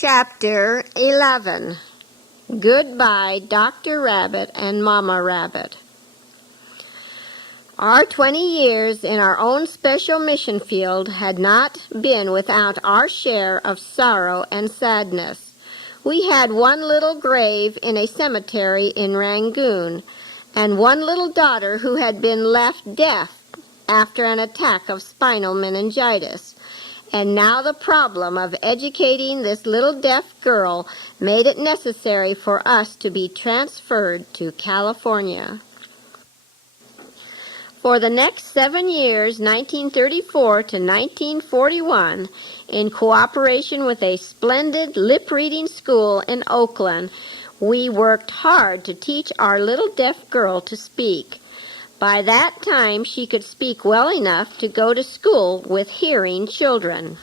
Chapter 11. Goodbye, Dr. Rabbit and Mama Rabbit. Our 20 years in our own special mission field had not been without our share of sorrow and sadness. We had one little grave in a cemetery in Rangoon, and one little daughter who had been left deaf after an attack of spinal meningitis. And now the problem of educating this little deaf girl made it necessary for us to be transferred to California. For the next 7 years, 1934 to 1941, in cooperation with a splendid lip-reading school in Oakland, we worked hard to teach our little deaf girl to speak. By that time, she could speak well enough to go to school with hearing children.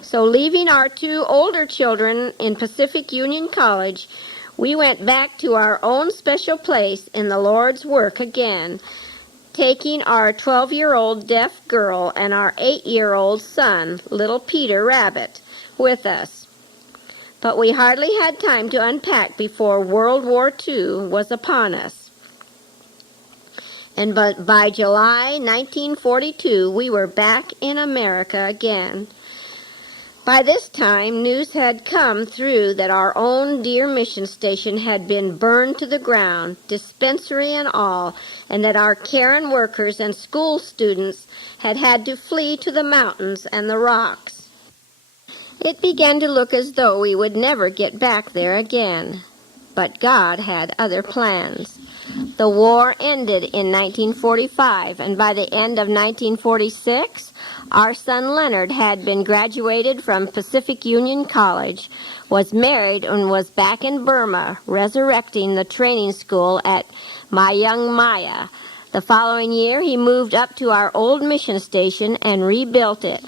So leaving our 2 older children in Pacific Union College, we went back to our own special place in the Lord's work again, taking our 12-year-old deaf girl and our 8-year-old son, little Peter Rabbit, with us. But we hardly had time to unpack before World War II was upon us. And by July 1942, we were back in America again. By this time, news had come through that our own dear mission station had been burned to the ground, dispensary and all, and that our Karen workers and school students had had to flee to the mountains and the rocks. It began to look as though we would never get back there again. But God had other plans. The war ended in 1945, and by the end of 1946, our son Leonard had been graduated from Pacific Union College, was married, and was back in Burma, resurrecting the training school at Myung Maya. The following year, he moved up to our old mission station and rebuilt it.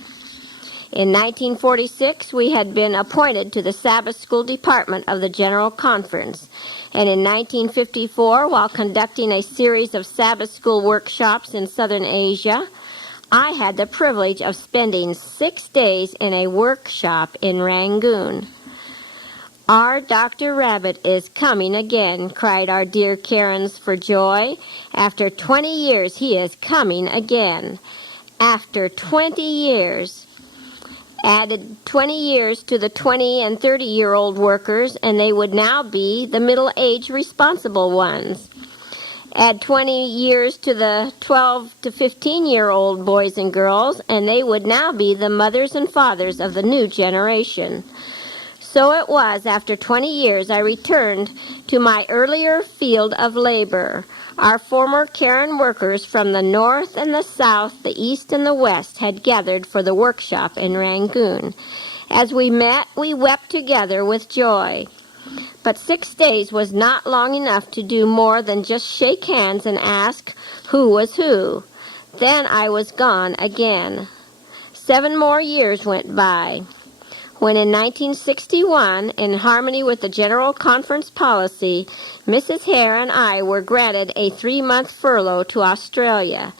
In 1946, we had been appointed to the Sabbath School Department of the General Conference, and in 1954, while conducting a series of Sabbath School workshops in Southern Asia, I had the privilege of spending 6 days in a workshop in Rangoon. "Our Dr. Rabbit is coming again," cried our dear Karens for joy. "After 20 years, he is coming again." After 20 years. Added 20 years to the 20 and 30-year-old workers, and they would now be the middle-aged responsible ones. Add 20 years to the 12 to 15-year-old boys and girls, and they would now be the mothers and fathers of the new generation. So it was, after 20 years, I returned to my earlier field of labor. Our former Karen workers from the north and the south, the east and the west had gathered for the workshop in Rangoon. As we met, we wept together with joy. But 6 days was not long enough to do more than just shake hands and ask who was who. Then I was gone again. 7 more years went by. When in 1961, in harmony with the General Conference policy, Mrs. Hare and I were granted a 3-month furlough to Australia.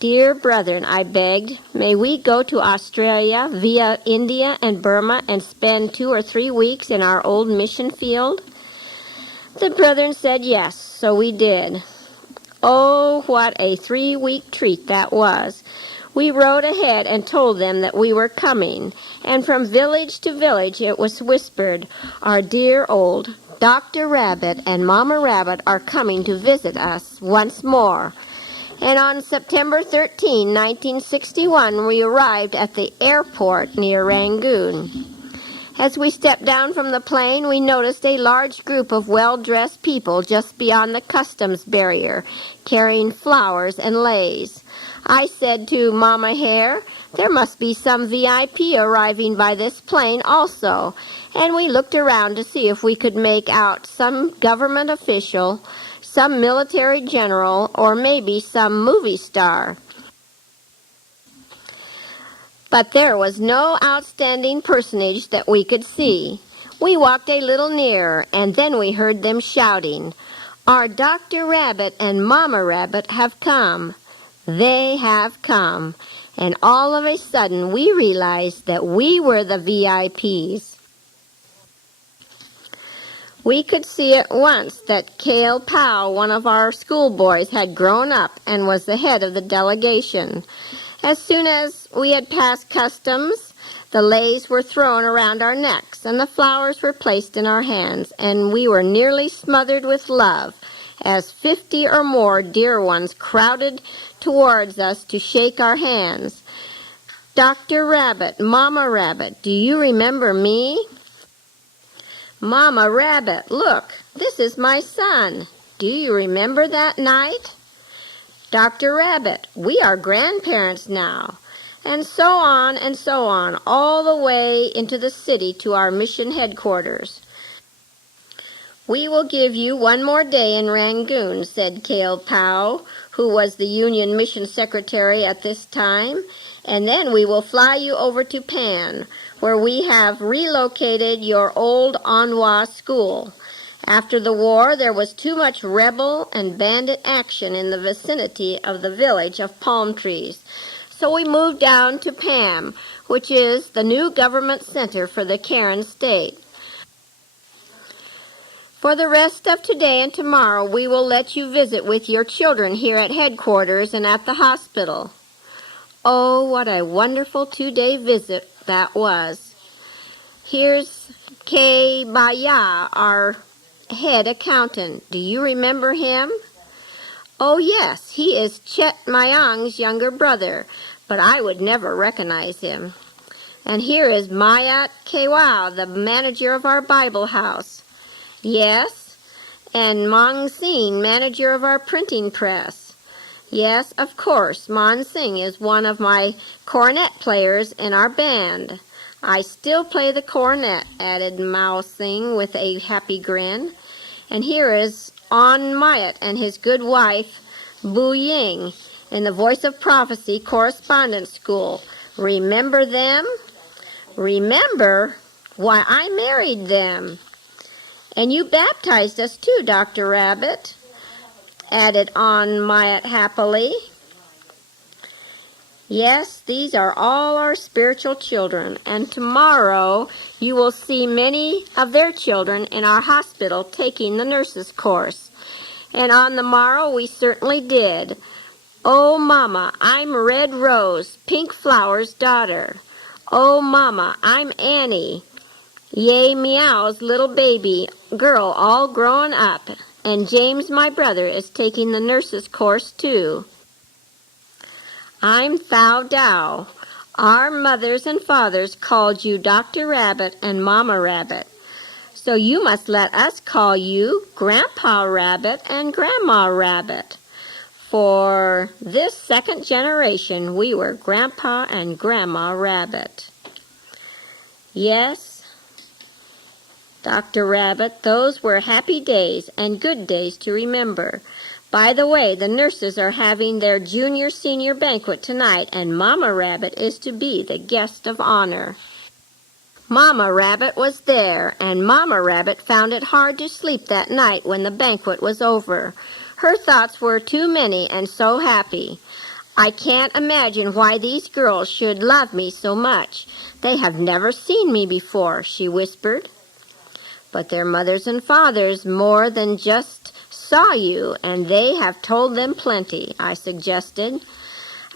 "Dear brethren," I begged, "may we go to Australia via India and Burma and spend 2 or 3 weeks in our old mission field?" The brethren said yes, so we did. Oh, what a 3-week treat that was. We rode ahead and told them that we were coming, and from village to village it was whispered, "Our dear old Dr. Rabbit and Mama Rabbit are coming to visit us once more." And on September 13, 1961, we arrived at the airport near Rangoon. As we stepped down from the plane, we noticed a large group of well-dressed people just beyond the customs barrier, carrying flowers and leis. I said to Mama Hare, "There must be some VIP arriving by this plane also," and we looked around to see if we could make out some government official, some military general, or maybe some movie star. But there was no outstanding personage that we could see. We walked a little nearer, and then we heard them shouting, "Our Dr. Rabbit and Mama Rabbit have come." They have come, and all of a sudden we realized that we were the VIPs. We could see at once that Cale Powell, one of our schoolboys, had grown up and was the head of the delegation. As soon as we had passed customs, the leis were thrown around our necks, and the flowers were placed in our hands, and we were nearly smothered with love, as 50 or more dear ones crowded towards us to shake our hands. Dr. Rabbit, Mama Rabbit, do you remember me? Mama Rabbit, look, this is my son. Do you remember that night? Dr. Rabbit, we are grandparents now. And so on, all the way into the city to our mission headquarters. We will give you one more day in Rangoon, said Cale Powell, who was the Union Mission Secretary at this time, and then we will fly you over to Pan, where we have relocated your old Anwa school. After the war, there was too much rebel and bandit action in the vicinity of the village of Palm Trees. So we moved down to Pam, which is the new government center for the Karen state. For the rest of today and tomorrow, we will let you visit with your children here at headquarters and at the hospital. Oh, what a wonderful 2-day visit that was. Here's K. Baya, our head accountant. Do you remember him? Oh, yes, he is Chet Mayang's younger brother, but I would never recognize him. And here is Mayat Kewao, the manager of our Bible house. Yes, and Mong Sing, manager of our printing press. Yes, of course, Mon Sing is one of my cornet players in our band. I still play the cornet, added Mao Sing with a happy grin. And here is On Mayat and his good wife, Bu Ying, in the Voice of Prophecy Correspondence School. Remember them? Remember? Why, I married them. And you baptized us too, Dr. Rabbit, added On Mayat happily. Yes, these are all our spiritual children, and tomorrow you will see many of their children in our hospital taking the nurses' course. And on the morrow we certainly did. Oh, Mama, I'm Red Rose, Pink Flower's daughter. Oh, Mama, I'm Annie, Yay Meow's little baby girl, all grown up. And James, my brother, is taking the nurses' course too. I'm Thao Dao. Our mothers and fathers called you Dr. Rabbit and Mama Rabbit. So you must let us call you Grandpa Rabbit and Grandma Rabbit. For this second generation, we were Grandpa and Grandma Rabbit. Yes, Dr. Rabbit, those were happy days and good days to remember. By the way, the nurses are having their junior-senior banquet tonight, and Mama Rabbit is to be the guest of honor. Mama Rabbit was there, and Mama Rabbit found it hard to sleep that night when the banquet was over. Her thoughts were too many and so happy. I can't imagine why these girls should love me so much. They have never seen me before, she whispered. But their mothers and fathers more than just saw you, and they have told them plenty, I suggested,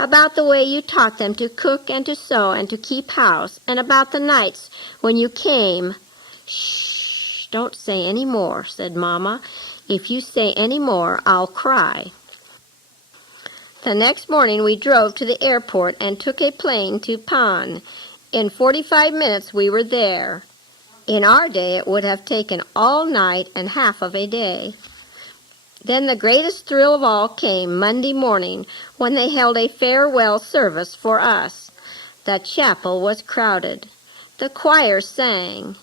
about the way you taught them to cook and to sew and to keep house, and about the nights when you came. Shh, don't say any more, said Mama. If you say any more, I'll cry. The next morning we drove to the airport and took a plane to Pan. In 45 minutes we were there. In our day it would have taken all night and half of a day. Then the greatest thrill of all came Monday morning when they held a farewell service for us. The chapel was crowded. The choir sang.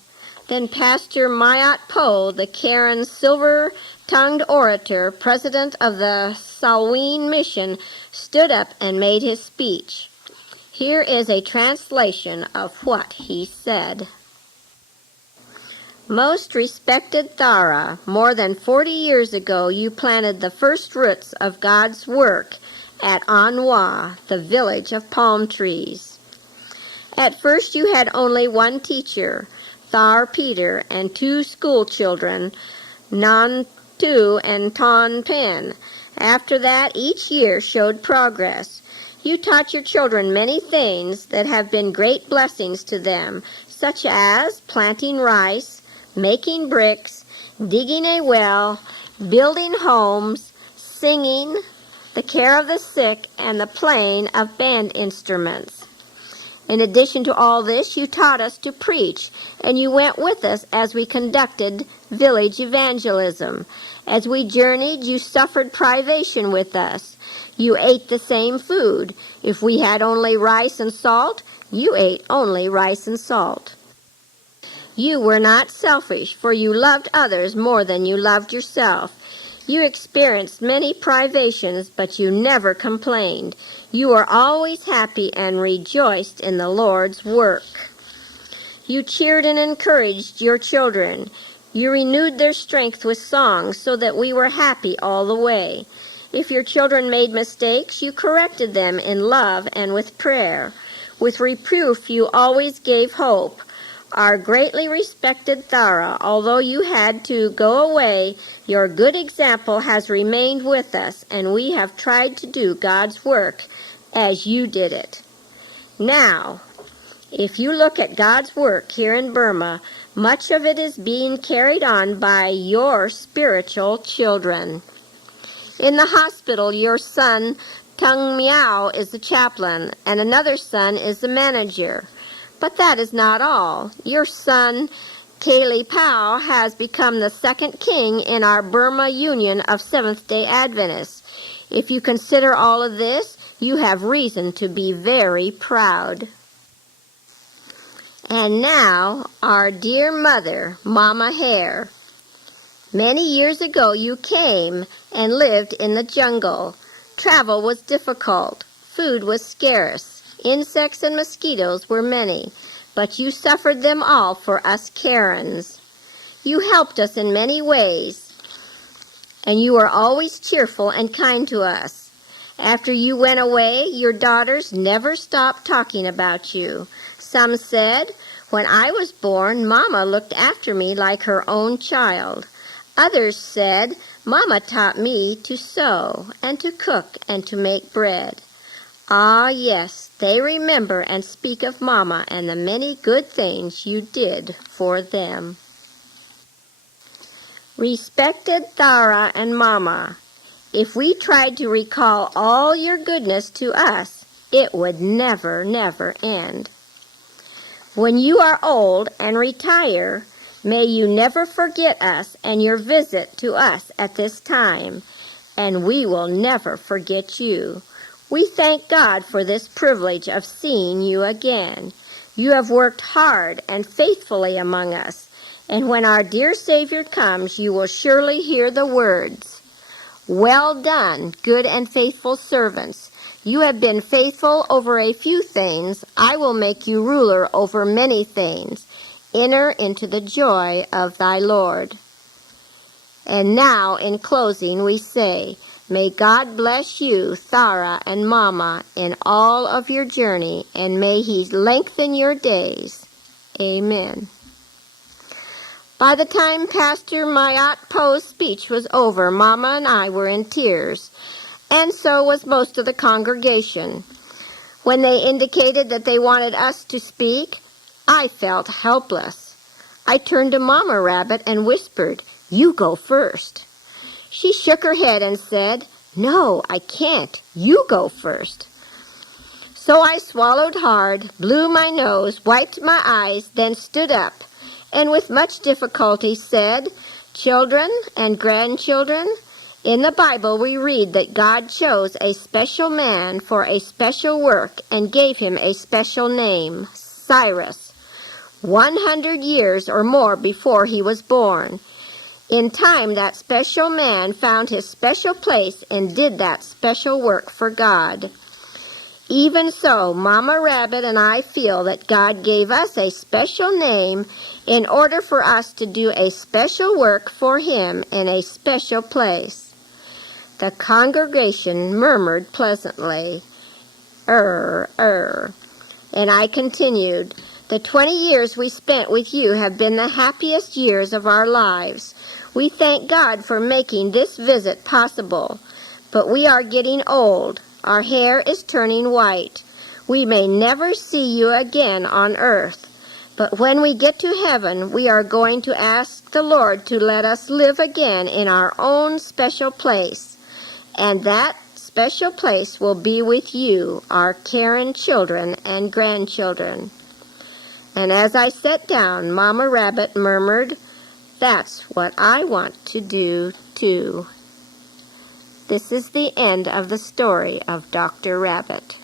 Then Pastor Mayat Po, the Karen silver-tongued orator, president of the Salween Mission, stood up and made his speech. Here is a translation of what he said. Most respected Thara, more than 40 years ago you planted the first roots of God's work at Anwa, the village of palm trees. At first you had only one teacher, Thar Peter, and 2 school children, Nan Tu and Ton Pen. After that, each year showed progress. You taught your children many things that have been great blessings to them, such as planting rice, making bricks, digging a well, building homes, singing, the care of the sick, and the playing of band instruments. In addition to all this, you taught us to preach, and you went with us as we conducted village evangelism. As we journeyed, you suffered privation with us. You ate the same food. If we had only rice and salt, you ate only rice and salt. You were not selfish, for you loved others more than you loved yourself. You experienced many privations, but you never complained. You were always happy and rejoiced in the Lord's work. You cheered and encouraged your children. You renewed their strength with songs so that we were happy all the way. If your children made mistakes, you corrected them in love and with prayer. With reproof, you always gave hope. Our greatly respected Thara, although you had to go away, your good example has remained with us, and we have tried to do God's work as you did it. Now, if you look at God's work here in Burma, much of it is being carried on by your spiritual children. In the hospital, your son, Tung Miao, is the chaplain, and another son is the manager. But that is not all. Your son, Kali Pao, has become the second king in our Burma Union of Seventh-day Adventists. If you consider all of this, you have reason to be very proud. And now, our dear mother, Mama Hare. Many years ago you came and lived in the jungle. Travel was difficult. Food was scarce. Insects and mosquitoes were many, but you suffered them all for us Karens. You helped us in many ways, and you were always cheerful and kind to us. After you went away, your daughters never stopped talking about you. Some said, "When I was born, Mama looked after me like her own child." Others said, "Mama taught me to sew and to cook and to make bread." Ah, yes, they remember and speak of Mama and the many good things you did for them. Respected Thara and Mama, if we tried to recall all your goodness to us, it would never, never end. When you are old and retire, may you never forget us and your visit to us at this time, and we will never forget you. We thank God for this privilege of seeing you again. You have worked hard and faithfully among us, and when our dear Savior comes, you will surely hear the words, "Well done, good and faithful servants. You have been faithful over a few things. I will make you ruler over many things. Enter into the joy of thy Lord." And now, in closing, we say, may God bless you, Thara and Mama, in all of your journey, and may He lengthen your days. Amen. By the time Pastor Mayat Po's speech was over, Mama and I were in tears, and so was most of the congregation. When they indicated that they wanted us to speak, I felt helpless. I turned to Mama Rabbit and whispered, "You go first." She shook her head and said, "No, I can't. You go first." So I swallowed hard, blew my nose, wiped my eyes, then stood up, and with much difficulty said, "Children and grandchildren, in the Bible we read that God chose a special man for a special work and gave him a special name, Cyrus, 100 years or more before he was born. In time, that special man found his special place and did that special work for God. Even so, Mama Rabbit and I feel that God gave us a special name in order for us to do a special work for Him in a special place." The congregation murmured pleasantly, And I continued, The 20 years we spent with you have been the happiest years of our lives. We thank God for making this visit possible. But we are getting old. Our hair is turning white. We may never see you again on earth. But when we get to heaven, we are going to ask the Lord to let us live again in our own special place. And that special place will be with you, our Karen children and grandchildren. And as I sat down, Mama Rabbit murmured, "That's what I want to do, too." This is the end of the story of Dr. Rabbit.